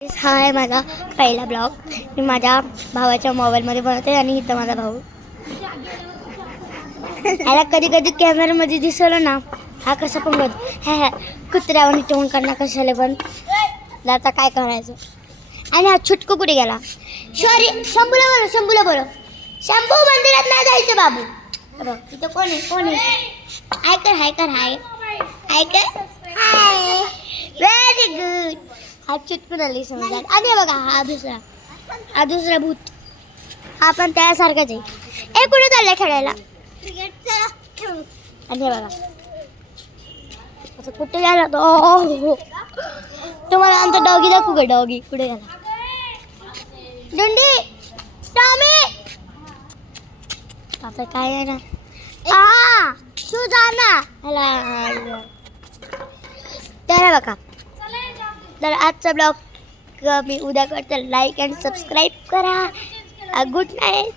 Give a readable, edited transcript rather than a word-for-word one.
हा आहे माझा पहिला ब्लॉग. मी माझ्या भावाच्या मोबाईलमध्ये बनवते आणि इथं माझा भाऊ. याला कधी कधी कॅमेरामध्ये दिसलं ना, हा कसा पण बोलतो ह्या ह्या कुत्र्यावर तोंड करणार कशाला पण. आता काय करायचं. आणि हा छुटकू कुठे गेला? सॉरी, शंभूला बोलो शंभू, मंदिरात नाही जायचं बाबू. बघ इथं कोण आहे हाय कर हाय व्हेरी गुड. हा चिटकून आली समजा. आणि बघा हा दुसरा भूत. हा पण त्यासारखाच आहे. कुठे चाललाय खेळायला? आणि हे बघा असं कुठे गेला तो. तुम्हाला आमचा डॉगी दाखवू का? डॉगी कुठे गेला? Dundee, Tommy. आता काय आहे ना, तू जा ना. तर बघा, तर आजचा ब्लॉग मी उद्या करते. लाईक अँड सबस्क्राईब करा. Good night.